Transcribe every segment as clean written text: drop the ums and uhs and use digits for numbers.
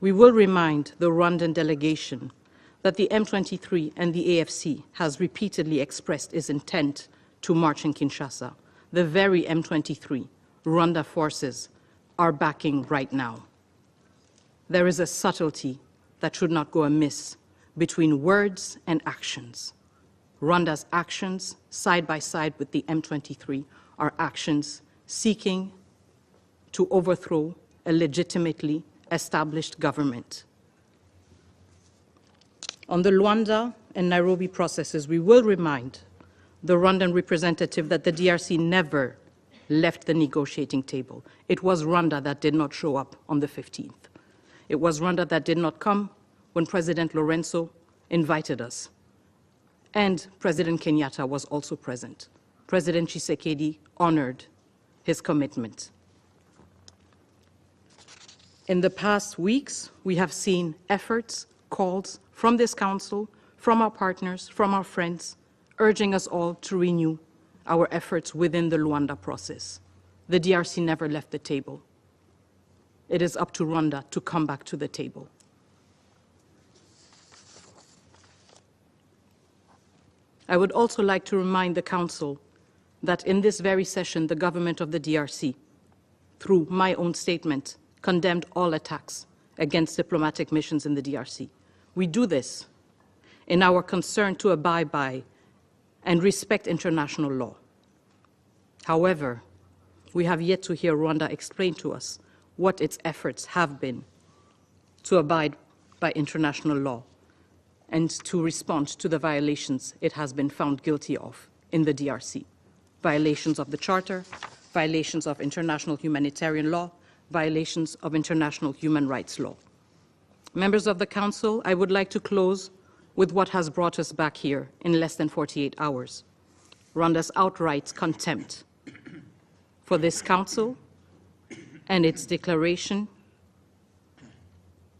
We will remind the Rwandan delegation that the M23 and the AFC has repeatedly expressed its intent to march in Kinshasa. The very M23 Rwanda forces are backing right now. There is a subtlety that should not go amiss between words and actions. Rwanda's actions, side by side with the M23, are actions seeking to overthrow a legitimately established government. On the Luanda and Nairobi processes, we will remind the Rwandan representative that the DRC never left the negotiating table. It was Rwanda that did not show up on the 15th. It was Rwanda that did not come when President Lorenzo invited us. And President Kenyatta was also present. President Tshisekedi honored his commitment. In the past weeks, we have seen efforts, calls from this council, from our partners, from our friends, urging us all to renew our efforts within the Luanda process. The DRC never left the table. It is up to Rwanda to come back to the table. I would also like to remind the Council that in this very session, the government of the DRC, through my own statement, condemned all attacks against diplomatic missions in the DRC. We do this in our concern to abide by and respect international law. However, we have yet to hear Rwanda explain to us what its efforts have been to abide by international law and to respond to the violations it has been found guilty of in the DRC. Violations of the Charter, violations of international humanitarian law, violations of international human rights law. Members of the Council, I would like to close with what has brought us back here in less than 48 hours. Rwanda's outright contempt for this Council and its declaration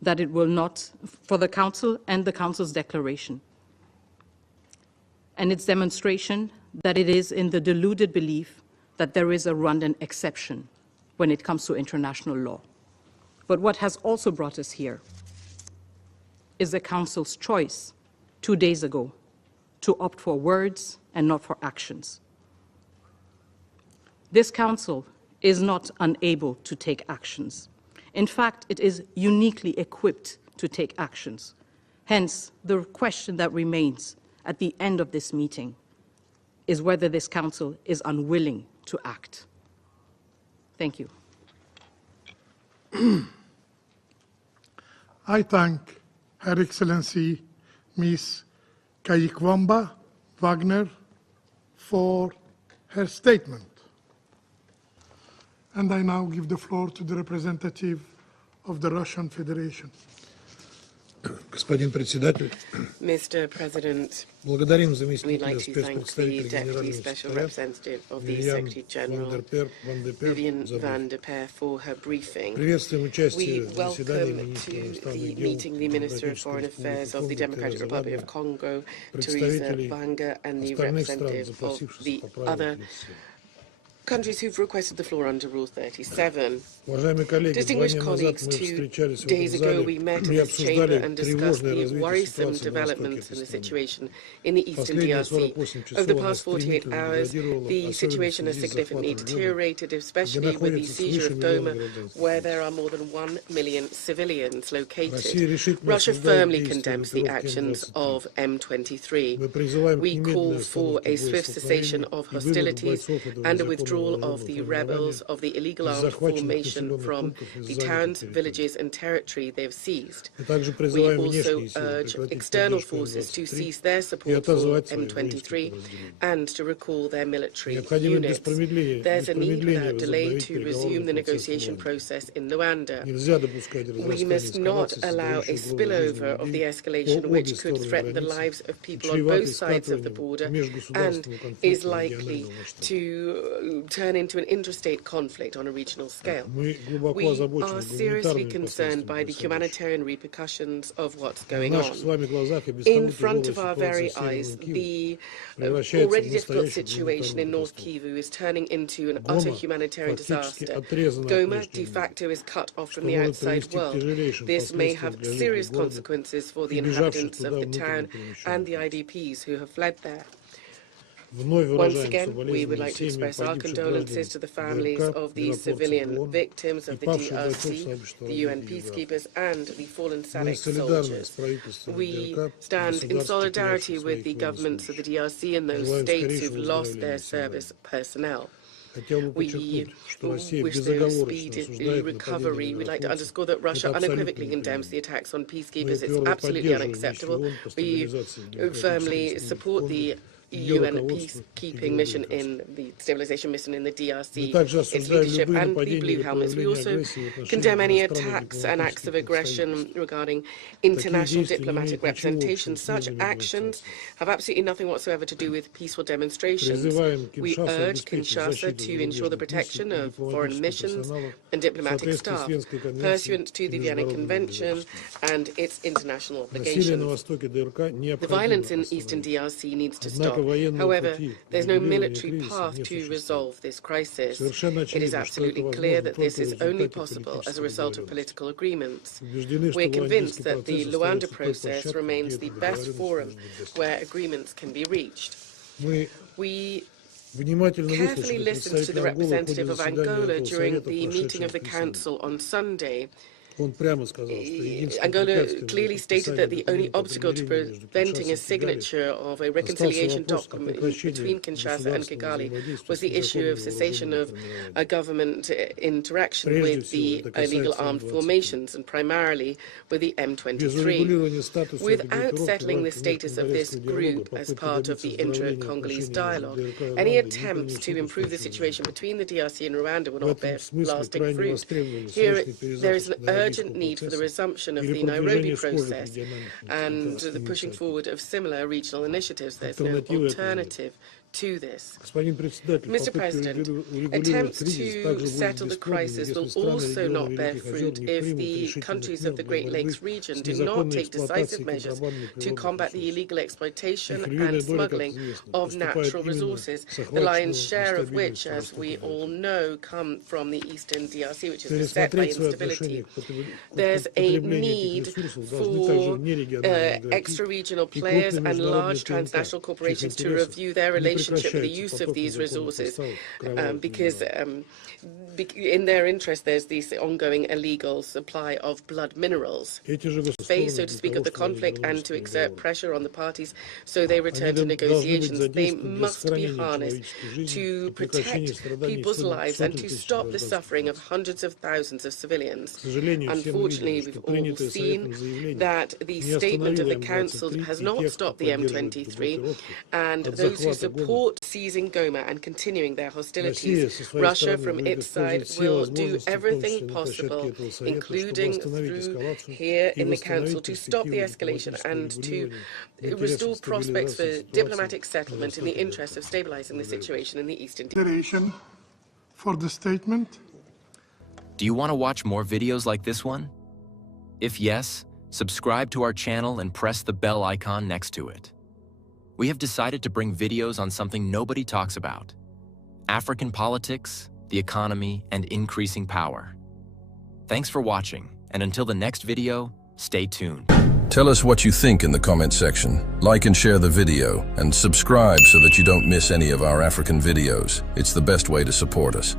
that it will not, for the Council and the Council's declaration, and its demonstration that it is in the deluded belief that there is a Rwandan exception when it comes to international law. But what has also brought us here is the Council's choice 2 days ago to opt for words and not for actions. This Council is not unable to take actions. In fact, it is uniquely equipped to take actions. Hence, the question that remains at the end of this meeting is whether this Council is unwilling to act. Thank you. I thank Her Excellency Ms. Kayikwamba Wagner for her statement. And I now give the floor to the representative of the Russian Federation. Господин председатель, Mr. President, благодарим we'd заместителя like to thank the спецпредставителя Deputy Генерального Special секретаря Representative of the Vivian Secretary General, van der Perre Vivian за van der Perre, for her briefing. Приветствуем We участие в заседании welcome министра to иностранных the дел meeting the Minister of Foreign Affairs of the Democratic Republic of Congo, Teresa Banga, and the остальных стран, representative of запросивших the по правилу other 37. countries who've requested the floor under Rule 37. Уважаемые коллеги, 2 Distinguished дня назад colleagues, мы 2 встречались в days этом ago зале we met in и this chamber обсуждали and discussed тревожное the развитие worrisome ситуации на востоке developments in этой the страны. situation in the eastern Последние DRC. 48 часов Over the она past 48 стремительно hours, деградировала, the особенно в situation has связи с significantly захватом Гомы, deteriorated, где especially with the находится seizure свыше of миллиона Goma, гражданских. where there are more than 1 million civilians Россия located. решительно Russia осуждает firmly действия condemns the группировки actions М-23. of M23. Мы призываем к We call немедленной for остановке a swift cessation боестолкновений of и выводу hostilities бойцов этого and a незаконного withdrawal of вооруженного the формирования rebels of the illegal из armed захваченных formation населенных from пунктов и the занятых towns, территорий. villages and territory they've seized. Мы также We призываем also внешние силы urge прекратить external поддержку forces to М-23 cease their и support for отозвать свои воинские M23 подразделения. and to recall their military Необходимо без units. промедления There's a need without delay возобновить to resume переговорный the процесс в negotiation Луанде. process in Luanda. Нельзя допускать We разрастания must not эскалации, allow a создающей угрозу жизни spillover of the людей escalation по обе which could стороны threaten the границы lives of и people on both чреватой sides of the скатыванием border and межгосударственного конфликта is likely регионального масштаба. to turn into an interstate conflict on a regional scale. Мы глубоко We are озабочены seriously гуманитарными concerned by the последствиями humanitarian repercussions of what's going На наших с on. вами глазах и без In того front тяжелая of our ситуация very в Северном eyes, Киеве the превращается already в difficult настоящую situation in North гуманитарную Kivu is turning into an utter Goma humanitarian фактически disaster. отрезана от Goma внешнего de мира, facto is cut off from что the может outside привести к world. тяжелейшим This may последствиям have для жителей serious города consequences for the и бежавших inhabitants туда of the town внутренне and the перемещенных. IDPs who have fled there. Вновь Once выражаем again, we would соболезнования like to семьям express our погибших condolences to the граждан families ДРК, of the миротворцев civilian ООН victims и of the павших бойцов DRC, сообщества the UN Юга. peacekeepers, and the fallen Мы SADC солидарны с soldiers. правительством We ДРК и stand in государств, solidarity потерявших with the своих governments of the военнослужащих. DRC and those Желаем states who've скорейшего lost their выздоровления service personnel. Хотел бы We подчеркнуть, что Россия wish there безоговорочно speedy осуждает recovery. нападение We'd like to миротворцев. underscore that Russia Это абсолютно unequivocally condemns the неприемлемо. attacks on Мы peacekeepers. It's твердо absolutely поддерживаем unacceptable. миссию ООН по We стабилизации Демократической firmly Республики support Конго the и ее UN руководство и peacekeeping главу mission Демократии. in the stabilization mission in the Мы DRC, также its осуждаем leadership, любые and the нападения Blue или Helmets. We проявления also агрессии в отношении condemn any иностранных attacks and acts of дипломатических aggression представительств. regarding international действия не diplomatic имеют ничего representation. общего с Such мирными actions have absolutely nothing whatsoever to do with peaceful demonstrations. Призываем We Киншасу urge обеспечить Kinshasa защиту to ensure the зарубежных protection миссий и of foreign дипломатического missions персонала and в diplomatic соответствии с staff, Венской конвенцией pursuant to и the Vienna международным Convention обязательствам. and its international Насилие на obligations. востоке ДРК The необходимо violence in eastern остановить. DRC needs to Однако stop. военного However, пути there's no урегулирования military кризиса path не to существует. resolve this crisis. Совершенно It is очевидно, что это absolutely clear возможно that this только в is only результате possible as a политического result of договоренности. political agreements. Убеждены, что We're convinced Луандийский that the процесс Luanda остается той process площадкой, remains где the эта best договоренность forum может быть достигнута. where agreements can be reached. Мы We внимательно carefully выслушали listened to the представителя Анголы в ходе representative of заседания Angola этого during совета, the meeting прошедшего of the в Киеве. Council on Sunday. Он прямо сказал, что единственным Angola препятствием clearly для stated that the only подписания obstacle to документа о примирении preventing a между Киншасой и Кигалью signature of a остался reconciliation вопрос о document прекращении between Kinshasa and государственного Kigali взаимодействия was с the issue of незаконными cessation of вооруженными government interaction Прежде with всего, the это illegal касается armed М-23. formations and primarily with the Без M23. урегулирования статуса этой Without группировки в settling the рамках status of this межконгрессского диалога, group as попытки part of добиться the выздоровления inter-Congolese отношений dialogue, между ДРК и any Руандой не attempts to принесут improve the устойчивых situation результатов. between the DRC and Rwanda will В not этом bear смысле lasting крайне fruit. востребовали Here, срочный there is перезапуск an urgent Найробийского need for the процесса resumption of или the Nairobi продвижение схожих process региональных and the инициатив. pushing forward of similar regional initiatives. There's no Альтернативы этому нет. alternative to this. Господин председатель, Mr. попытки President, урегулировать attempts кризис to также settle будут the бесплодными, crisis если will страны also региона not bear Великих озер fruit не if примут the решительных countries мер of the для Great борьбы Lakes region с do not незаконной take decisive эксплуатацией measures контрабандных to природных combat the ресурсов. illegal exploitation Их and львиная доля, как smuggling известно, of поступает natural именно resources, с the lion's охваченного share of which, нестабильностью as we востока all Африки. know, come from the eastern DRC, which is beset by Пересмотреть свое отношение instability. к There's a потреблению need этих ресурсов должны также for нерегиональные игроки extra-regional и players крупные and международные large ТНТ, transnational чьих corporations to интересов review their не relationship with the прекращается use of поток these незаконных resources, поставок кровавых because минералов. in their interest there's this ongoing illegal supply of blood minerals. Эти же Phase, so государства to для speak, того, of the чтобы conflict они and to вернулись к exert переговорам. pressure on the parties so they return to Они должны быть negotiations. They задействованы для must be сохранения harnessed человеческой жизни to и прекращения protect страданий people's lives and to сотен тысяч stop the гражданских suffering of лиц. hundreds of thousands of К civilians. сожалению, все мы Unfortunately, видели, we've что all принятое Советом seen заявление that the не statement of остановило the Council М-23 has и not тех, кто stopped the поддерживает M23, блокировку and от those who захвата Гомы. support seizing Goma and continuing their Россия hostilities. со своей Russia, стороны from будет its side, использовать все will do возможности, в том everything числе на площадке possible, этого Совета, including чтобы остановить through эскалацию here и in the Council, восстановить to stop the перспективу escalation дипломатического and to регулирования в restore интересах prospects for стабилизации diplomatic ситуации settlement in на the востоке interest of ДРК. stabilizing the situation in the eastern. Consideration for the statement. Do you want to watch more videos like this one? If yes, subscribe to our channel and press the bell icon next to it. We have decided to bring videos on something nobody talks about: African politics, the economy, and increasing power. Thanks for watching, and until the next video, stay tuned. Tell us what you think in the comment section. Like and share the video, and subscribe so that you don't miss any of our African videos. It's the best way to support us.